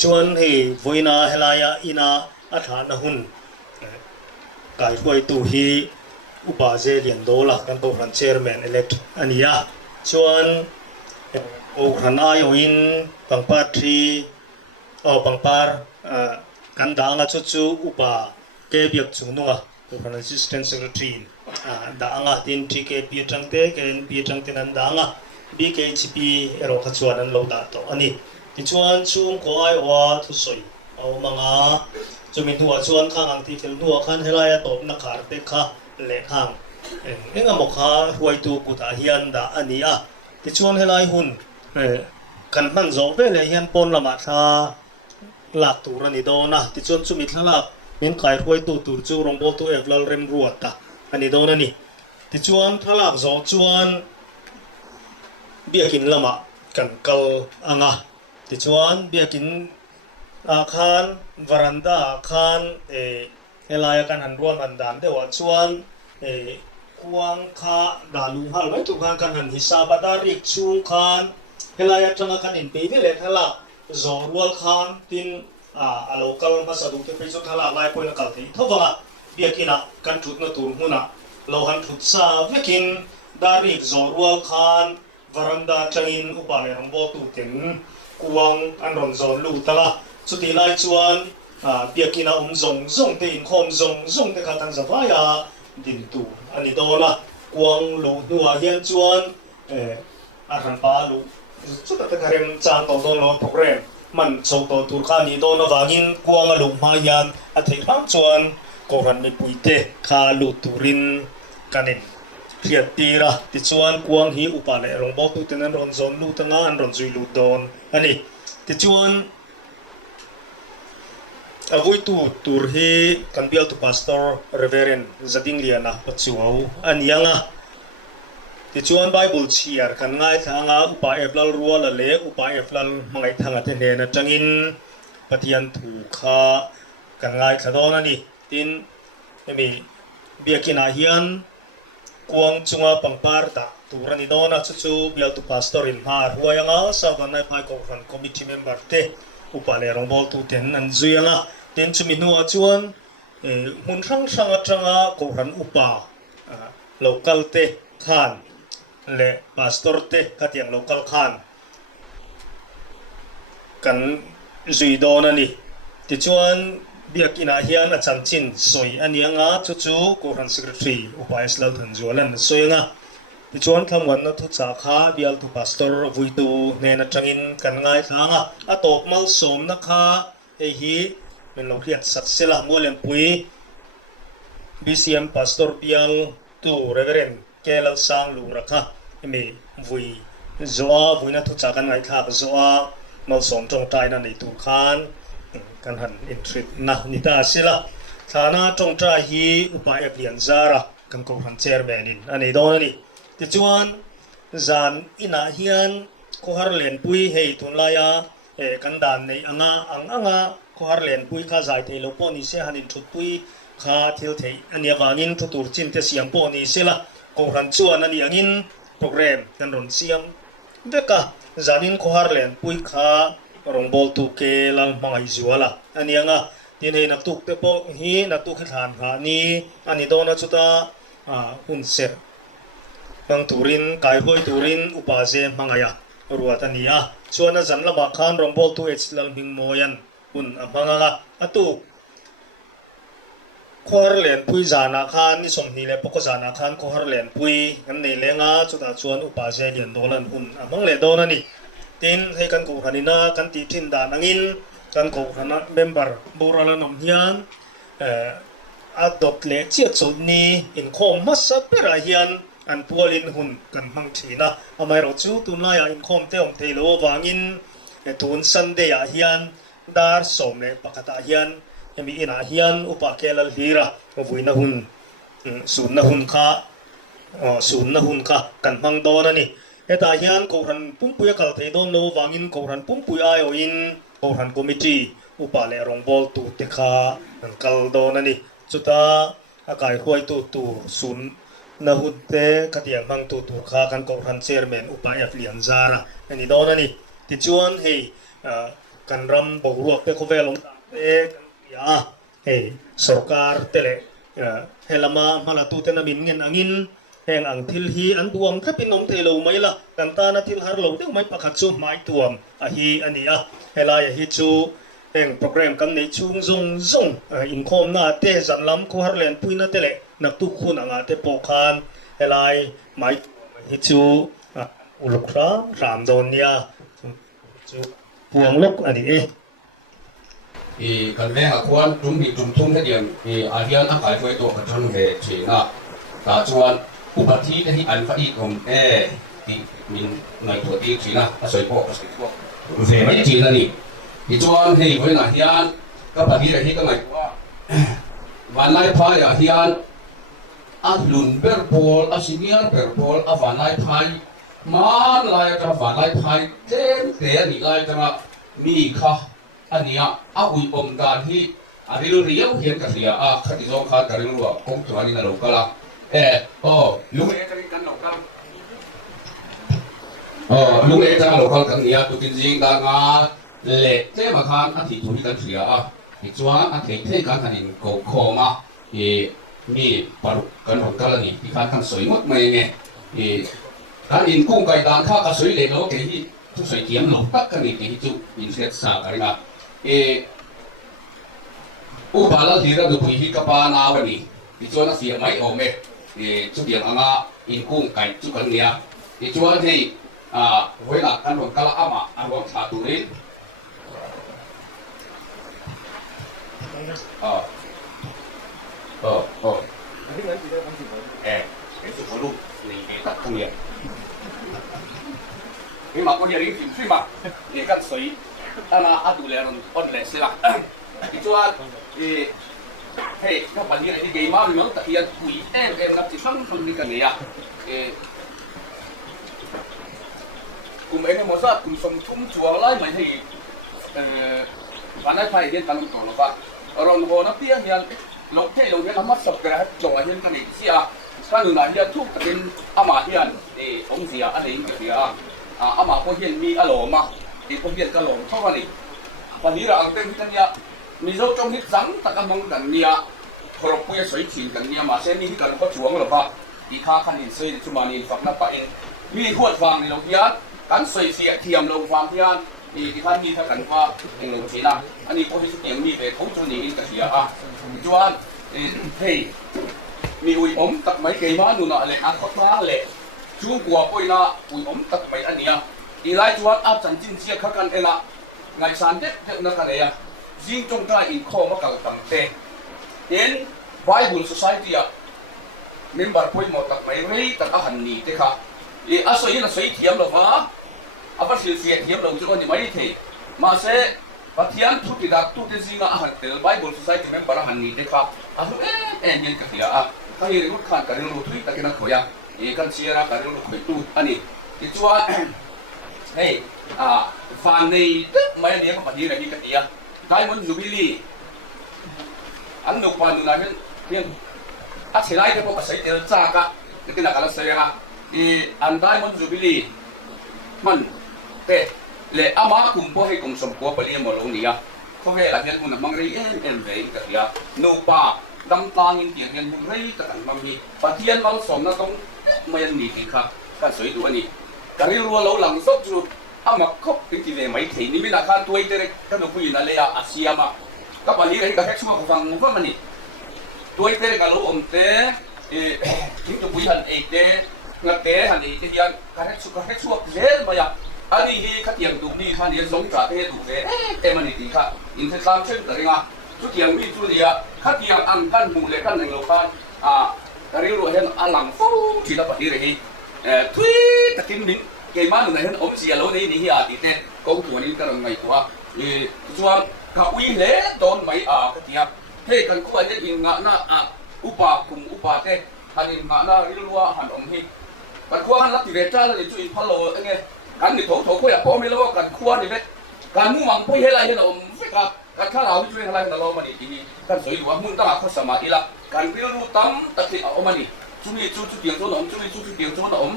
chuan hei voina helaya ina atha na hun kai huai tu hi upa je lian dola kan ko ran chairman elect ania chuan o khan ai oin pangpar thi o pangpar kan danga chu chu upa ke biak chununga ko khan assistant secretary da anga tin thi ke pi tangte ke pi tangte nan danga BKGP ero khachuan an lo da to ani ti chuan chung ko ai wa thu soi au manga chumin huwa chuan khang ti fel huwa khan helaya top na khar te kha le khang enga mokha huai tu kuta hian da ania ti chuan helai hun kan man zo ve le hian pon lama tha lak tur ani do na ti chuan chumi thalak min kai huai tu tur chu rong bo tu evlal rem ruat ta ani do na ni ti chuan thalak zo chuan biakin lama kan kal anga ti chuan biakin khan varanda khan helaya kan han ruan an dan dewa chuan kuang kha dalu hal mai tu khan kan han hisaba darik chung khan helaya tanga kan in pe le thala zo rual khan tin a local masadu ke pe chu thala lai poina kal thei thowa biakina kan thut na tur huna lo han thut sa vekin darik zo rual khan varanda changin upale rambo tu ten kuang an ron zon lu tala chuti lai chuan biakina zong te in khom zong te khatang zavaya din tu ani dola kuang lu nuwa hian chuan a ran pa lu chuta te kharem chan to don lo program man chou to tur kha ni don awangin kuang a lu ma hian a thei ram chuan ko ran mi puite kha lu turin kanin thiat tira ti chuan kuang hi upale rong bo tu ten an ron zon lu tanga an ron zui lu don ani ti chuan avui tu tur hi kan bial tu pastor reverend zading liana pachuau anianga ti chuan bible chiar kan ngai thanga upa eblal rual le upa eblal mangai thanga te ne na changin pathian thu kha kan ngai thadon ani tin emi biakina hian kuang chunga pangpar ta turani dona chu bial tu pastor in har huayanga sa kan nai phai ko fan committee member te upale rong bol tu ten an zuianga ten chumi nuwa chuan mun sang atanga ko ran upa local te khan le pastor te khatiang local khan kan zui don ani ti chuan biakina hian a chanchin soi anianga chu ko ran secretary upa islau than zualan soinga ti chuan thamwan na thu cha kha bial tu pastor vui tu ne na tangin kan ngai thanga a top mal som na kha hi men lo riat sak sela molem pui BCM pastor bial tu reverend kelal sang lu rakha emi vui zoa vui na thu cha kan ngai kha zoa mal som tong tai na nei tu khan kan han intrit na nita sila thana tong tra hi upa eplian zara kan ko han chairman in ani don ani ti chuan zan ina hian ko har len pui hei tun laya kan dan nei anga ko har len pui kha zai thei lo poni se hanin thut pui kha thil thei ania wangin thu tur chin te siam poni sela ko han chuan ani angin program kan ron siam beka zanin ko har len pui kha rong bol tu ke lang mangai zuala ani anga tin he nak tuk te po hi nak tuk than ha ni ani dona chuta hun ser bang turin kai hoi turin upaje mangaya ruat ania chuana zanla ba khan rong bol tu hlal hing moyan hun amanga atu khor len pui zana khan ni som ni le poko zana khan khor len pui an nei lenga chuta chuan upaje lian dolan hun amang le dona ni tin he kan ko hanina kan ti thin da nangin kan ko hana member borala nom hian adopt le chia chut ni in khom masa pera hian an pualin hun kan mang thina amai ro chu tunla ya in khom te om te lo wangin tun sunday ya hian dar som le pakata hian emi ina hian upa kelal hira voina hun sunna hun kha kan mang don ani eta hian ko ran pumpuya kal thei don lo wangin ko ran pumpuya yo in ko ran committee upa le rong bol tu te kha an kal don ani chuta akai huai tu sun na hutte katiang mang tu kha kan ko ran chairman upa f lian zara ani don ani ti chuan hei กันรำบ่รวกเตะโคเวลงเตะกันยาsarkar tele helama malatu tena min ngen angin heng ang thil hi an tuam khapinom thelo mai la kan ta na thil har lo te mai pakhat chu mai tuam a hi ania helai hi chu heng program kan nei chung zong in khom na te zanlam ko har len puina tele nak tu khun anga te pokhan helai mai hi chu ulukra ramdonia chu puang lok aniกันแม่ควรจุ่มมีจุ่มทุ่งแค่เดียวอาเฮียนอากาศไฟตัวกระชันเหตุเสียงตาชวนอุบัติที่อันฟ้าอีกของที่มีในตัวที่เสียงอาศัยพวกเสียไม่จริงนะนี่ที่ชวนให้ไว้อาเฮียนก็ปฏิบัติที่ก็หมายว่าวันไล่พายอาเฮียนอัดลุนเบอร์โพลอาซิเนียเบอร์โพลอาวันไล่พายมันไล่จะวันไล่พายเต็มเตียนี่ไล่จะมีค่ะอันนี้อาวิปมการที่อันนี้เราเรียกเห็นกันเสียขัดที่สองขาดกันเรื่องว่าคงตัวนี้น่าหลงกันละลุงเอจะมีกันหลงกันลุงเอจะหลงกันกันเนี่ยตัวจริงๆดังเละเจ้ามาคันอันที่ตัวนี้กันเสียที่ช่วงอันที่เท่กันทันอินโกโคมามีปารุกันหลงกันละนี่ที่คันกันสวยงดไม่ไงกันอินกุ้งไก่ด่างข้าก็สวยเลยแล้วแกที่ทุกสวยเทียมหลงตักกันนี่ที่จุอินเสร็จสากันนะอุปาลที่เราดูพิธีกบานาวันนี้ที่ชวนนักเสียไม่ออกเมชุดเดียงอ่างอินกุ้งไก่ชุดกันเนี่ยที่ชวนที่เวลาอันหลงกะละอามาอันหลงชาตุรินสุภาพลูกนี่ตัดทั้งเนี่ยนี่มาคนเดียวนี่สิมานี่กันสวยอาดูแลเราอ่อนแรงสิละที่ชัวเฮ้ยถ้าปัญญาที่เกี่ยมาหรือมั้งแต่ยังคุยนับที่ฟังนี่กันเนี่ยกลุ่มเนี่ยมันจะกลุ่มสมทุ่มชัวไล่ไม่ให้วันนั้นไปเรียนตั้งตัวหรอกว่าเราโหนับเตี้ยเนี่ยลงเที่ยวเนี่ยทำมัดสับกระหัตลงอะไรกันอีกเสียถ้าหนึ่งนายเนี่ยทุกประเด็นอามาเฮียนองเสียอะไรอย่างเงี้ยอามาพวกเฮียนมีอารมณ์มาพวกเฮียนก็หลงเท่ากันอีกวันนี้เราเต็มที่เนี่ยมีเราจงฮิตสังตะกันมองกันเนี่ยครบผู้สวยถิ่นกันเนี่ยมาเส้นนี้กันก็ช่วงหรือเปล่าอีข้าขันอินซีชุมานีฝักนับไปเองมีขวดฟังในโรงเรียนกันสวยเสียเทียมลงฟังเทียนที่ท่านมีท่ากันว่าเองลงทีนะอันนี้พวกที่เสียงมีแต่ทุกจุดนี้ก็เสียจวนเฮ้ยมีอุยอมตักไม่เกี่ยมาดูน่ะเลยอันก็มาเลยจูบัวปุยนะอุยอมตักไม่อันเนี้ยอีไลจวนอาจารย์จินเสียขักันเองละไงสันเด็กนักกันเนี่ยยิ่งจงใจอินโคมาเก่าตั้งแต่เอ็นไบเบิลโซไซตี้อ่ะเมมเบอร์ปุยหมดตักไม่เรื่อยตักอาหารนี่เด็กค่ะอาศัยน่ะสวยเทียมหรอวะอาภาษาเสียเทียมเราจะก็ยังไม่ได้มาเสปฏิญาณทุกที่ดักทุกที่สิ่งอาหารเตลไบเบิลโซไซตี้เมมเบอร์อาหารนี่เด็กค่ะอาศัยยังกับเสียถ้าเรื่องขันกับเรื่องรู้ทุกตะกี้นักขยันกันเชียร์กับเรื่องรู้คุยตู้อันนี้ที่จวนเฮ้ยฟันนี่ไม่เลี้ยงกับปฏิญาณนี่กันเดียไดมอนด์จูบิลีอันนุกวันนู้นนะเพียงอาชีพไรที่พวกเสียเจอจ้ากะนี่คือนักการเสียกะอันไดมอนด์จูบิลีมันเตะเลยอามาคุมพวกให้คุมสมควรไปเรียนหมดลงนี่อ่ะพวกเราเรียนมันมังเรียนเลยกันเนี่ยนูป่าดำตางินเกี่ยงเรียนมันเรียนกันมังมีปฏิญาณเราสมนะต้องไม่ยันนี่สิครับการสวยตัวนี้การเรียนรู้เราหลังสุดจุดอามาครบที่เลยไม่ถึงนี่ไม่นักการตัวเองเลยก็ต้องคุยนั่นเลยอาเซียมาก็วันนี้เราก็แค่ช่วยฟังว่ามันนี่ตัวเองก็รู้อมเตะถึงจะคุยหันเอกเตะงัดเตะหันเอกเตะยันก็แค่ช่วยเล่นมาอย่างอันนี้ขัดยังดูนี่ขัดยังสงจัดให้ดูเลยแต่มันนี่ดีค่ะอินเทอร์ซัมเช่นอะไรงะทุกอย่างมีตัวเดียวขัดยังอันกันหูเลยกันหนึ่งโลกันการเรียนรู้เห็นอันหลังฟูที่เราปฏิเสธทุยตะกินนิ่งเกี่ยมันหนึ่งเห็นอมเสียโลนี่นี่ฮะที่เต้ก็ตัวนี้ก็ต้องไงตัวส่วนข้าววิ่งเล่โดนไม่ก็ที่เฮ้กันคู่อันนี้ยิงงะน่ะอุปาคุมอุปาเต้หันยิงงะน่ะเรียนรู้หันอมฮีกันคู่หันลักที่เวจ้าเลยจุดพัลโลเงี้ยกันนี่โถคุยอะพ่อไม่รู้ว่ากันคู่นี่เว้ยกันมุ่งหวังพูดให้อะไรเห็นอมไม่กันกันข้าเราช่วยอะไรกันเรามันนี่กันสวยอยู่ว่ามุ่งตั้งข้อสมาธิละกันเรียนรู้ตั้มตัดสินเอามันนี่จุดเดียวจุดหนอมจุดเดียวจุดหนอม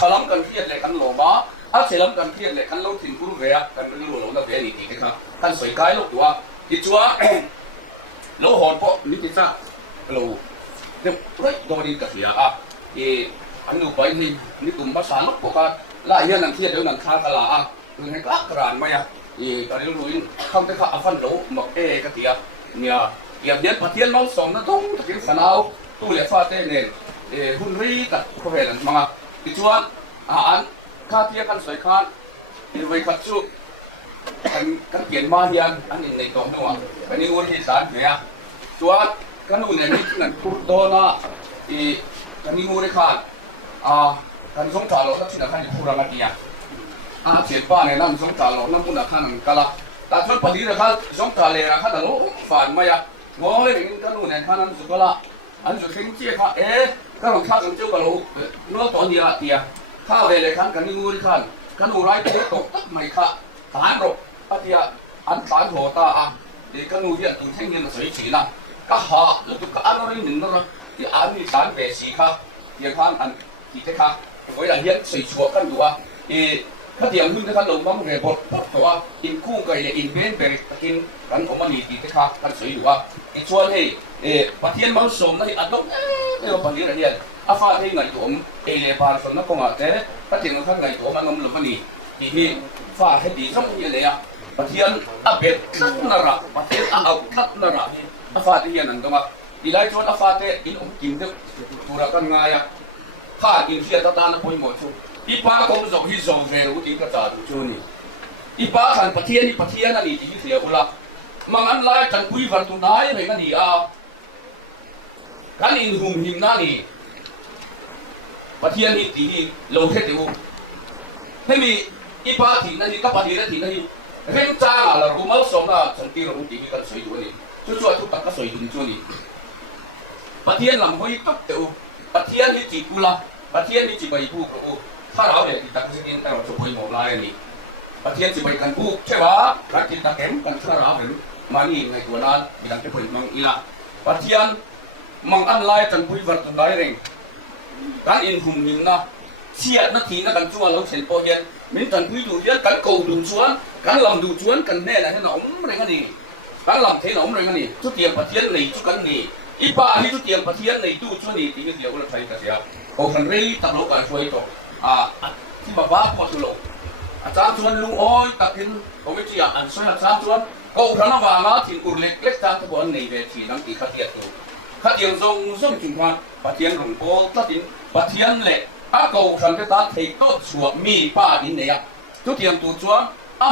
ฉลองกันเพียรเลยกันหล่อมา a selam kan khiat le kan lo thin kur ve a kan lo lo na ve ni ti ka kan soi kai lo tua ti chua lo hon po ni ti sa lo de roi do di ka sia a anh nu pai ni tum ba sa lo ko ka la hian an khiat de nan kha ka la a ngai ka kran mai a ka ri luin không te kha afan lo ma ka tia nia ya bian pathian mau som na tong takin sanau tu le fa te ne hun ri ka ko ve lan manga ti chuan an kha tia kan soi khan vai khat chu kan kian ma hian an in nei tong no kan ni un hi san ne a chuan kan u ne ni nan tur do na kan ni mu re khan kan song ta lo ta thina khan ni pura ma tia chen pa ne nam song ta lo nam mun khan an kala ta chuan pali ra khan song ta le ra khan da lo fan ma ya ngồi mình cái nụ này khăn ăn rồi là ăn rồi khinh chia khá cái lòng khá cũng chưa có lỗ nó tốn gì là tiền khá về lại khăn cái nụ đi khăn cái nụ lại cái cột tắt mày khá tán rồi cái tiền ăn tán hồ ta thì cái nụ điện từ thanh niên là sấy chỉ là cái họ là tụi cái ăn nó đi mình nó cái ăn thì tán về xí khá tiền khăn ăn thì thế khá với là hiện sấy chuột cái nụ thìถ้าเดี๋ยวมึงจะทำลงบ้างไงบทแต่ว่าอินคู่กับอินเวนเป็นตะกินกันของมันดีดีที่ข้ากันสวยอยู่ว่าอีชวนให้ประเทศมันสมนะที่อัดลงเราปฏิบัติเนี่ยอาฟ้าที่ไงตัวมันเลบานสมนักกงอ่ะแต่ประเทศมันข้างไงตัวมันมันหลุดมันนี่ที่ฟ้าให้ดีสมยังไงอ่ะประเทศอาเบ็ดขัดนาระประเทศเอาขัดนาระอาฟ้าที่นั่นก็มาดีไล่ชวนอาฟ้าที่อินอมกินเถอะตัวเรากันไงอ่ะข้าอินเสียตาตานะพอยหมดชุอีป้าคงส่งที่ส่งเร็วที่กระจายจูนี่อีป้าขันปะเทียนนี่ปะเทียนนั่นนี่ที่เสียอุละมังอันไล่กันคุยวันตุนายอะไรกันนี่กันอินหุ่มหิมนั่นนี่ปะเทียนนี่ที่โลเทติวให้มีอีป้าที่นั่นนี่กับปะเทียนที่นั่นนี่เร่งจ้าละรู้มั้งส่งน่ะส่งที่เราที่กันสวยอยู่นี่ช่วยทุกตักก็สวยอยู่จูนี่ปะเทียนลำห้อยตักเตวปะเทียนนี่จีกุละปะเทียนนี่จีใบพูกโอ้ถ้าเราเนี่ยติดตามสิ่งนี้แต่เราจะไปหมดเลยนี่ประเทศจะไปกันพูใช่ปะรักกินตะเข็มกันถ้าเราเห็นมานี่ในตัวนั้นมีดังจะไปมังอีละประเทศมังอันไล่กันพูวัดตุนไล่เร่งการอินหุ่มหินนะเชียดนาทีนะกันชัวเราเห็นโปรเฮียนมิ้นกันพูดูเฮียนกันโกดูชวนกันลำดูชวนกันแน่เลยให้หนอมอะไรกันนี่กันลำเทหนอมอะไรกันนี่ทุกเตียงประเทศในทุกกันนี่อีป้าที่ทุกเตียงประเทศในตู้ชวนนี่ที่เดียวก็เราใช้กันเสียโอ้คันเร่ตัดโลกันช่วยต่อที่มาบ้าพอสุโลอาจารย์ชวนลุงอ้อยตัดกินผมไม่เชื่ออันช่วยอาจารย์ชวนก็พระนวามาถิ่นกุลเล็กเล็กจางตะบนในเวทีน้ำตีขัดเดียดตัวขัดเดียงทรงส่งจุงพานปะเทียนหลงโตตัดดินปะเทียนเล็กก็ฉันไปตัดเทก็สวมมีป้าดินเนี่ยทุกเทียมตัวชวน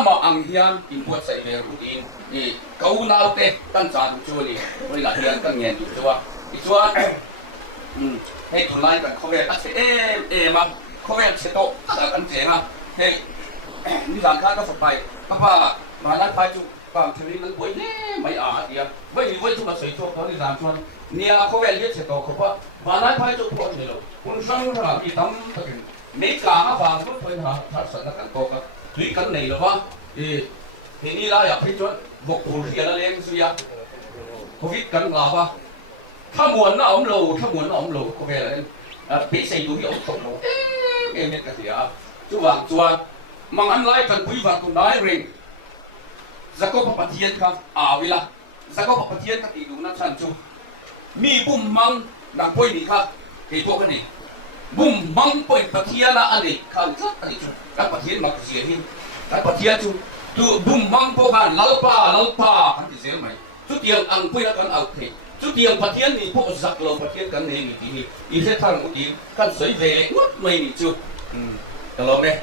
มาอังเฮียนอินปวดใส่เวรุดินนี่เขาหนาวเตะตั้งจานชวนนี่เวลาเฮียนตั้งเงียนอยู่ตัวอีชวนให้ตุนไล่กันเขาเวรมาเขาเรียกเชโต้แต่กันเจ๋งอ่ะเฮ้ยนี่หลังข้าก็สบายป้ามาไล่พายจุบางทีมันป่วยแน่ไม่เดียวไม่มีวันที่มาสวยโชว์เขาในสามชวนเนี่ยเขาเรียกเชโต้เขาว่ามาไล่พายจุพอนี่หรอกคุณสั่งหาที่ตั้มตะกินไม่กล้ามาฟังก็ไปหาทัศนกันโตกันคุยกันไหนหรอวะทีนี้เราอยากให้ชวนบอกผู้เรียนอะไรเองสุยะเขาคิดกันหรอวะถ้ามวนน่ะอมโลเขาเรียกอะไรbị xây đủ hiệu khổng lồ em biết cái gì à chú mang ăn lại cần quý vàng cùng nói ring giá có bắp thiên không vì là giá có bắp thiên các tỷ đủ năm sản chú mi bùm mang đang quay đi khác thì tôi cái này bùm mang quay bắp thiên là anh ấy không rất anh ấy chú các bắp thiên mặc gì hin các bắp thiên chú tu bùm mang po gan lalpa anh thì dễ mày chú tiền ăn quay là cần ăn thì chú tiền bát thiênนี่พวกจักรเราบาthiênกันนี่นี่อีเส้นทางอุดิกันสวยเวงวัดไม่นี่chúแต่เราเนี่ย